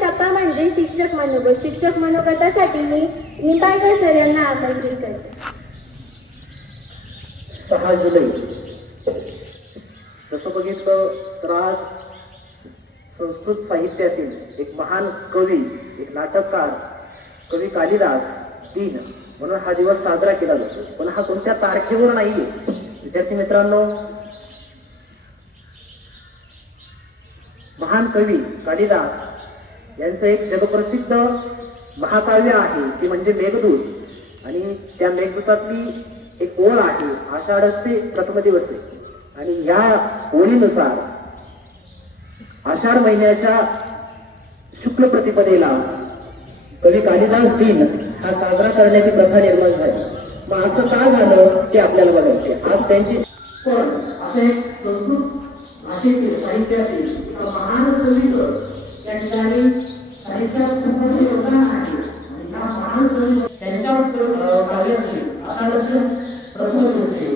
टप्पा म्हणजे शिक्षक मनोगत. शिक्षक मनोगतासाठी मी निंबाळकर सर यांना आमंत्रित करते. 6 जुलै तसं बघितलं तर आज संस्कृत साहित्यातील एक महान कवी, एक नाटककार, कवी कालिदास दिन म्हणून हा दिवस साजरा केला जातो. पण हा कोणत्या तारखेवर नाहीये. विद्यार्थी मित्रांनो, महान कवी कालिदास यांचं एक जगप्रसिद्ध महाकाव्य आहे ते म्हणजे मेघदूत. आणि त्या मेघदूतातली एक ओळ आहे, आषाढस्य प्रथम दिवसे. आणि या ओळीनुसार आषाढ महिन्याच्या शुक्ल प्रतिपदेला कवी कालिदास दिन हा साजरा करण्याची प्रथा निर्माण झाली. मग असं का झालं ते आपल्याला बघायचे. आज त्यांची पण असे संस्कृत भाषेतील साहित्यातील महान कवीचं त्या ठिकाणी साहित्यात खूप मोठे योगदान आहे. आणि ह्या महान कवी त्यांच्याच काव्यातील आषाढस्य प्रथम दिवसे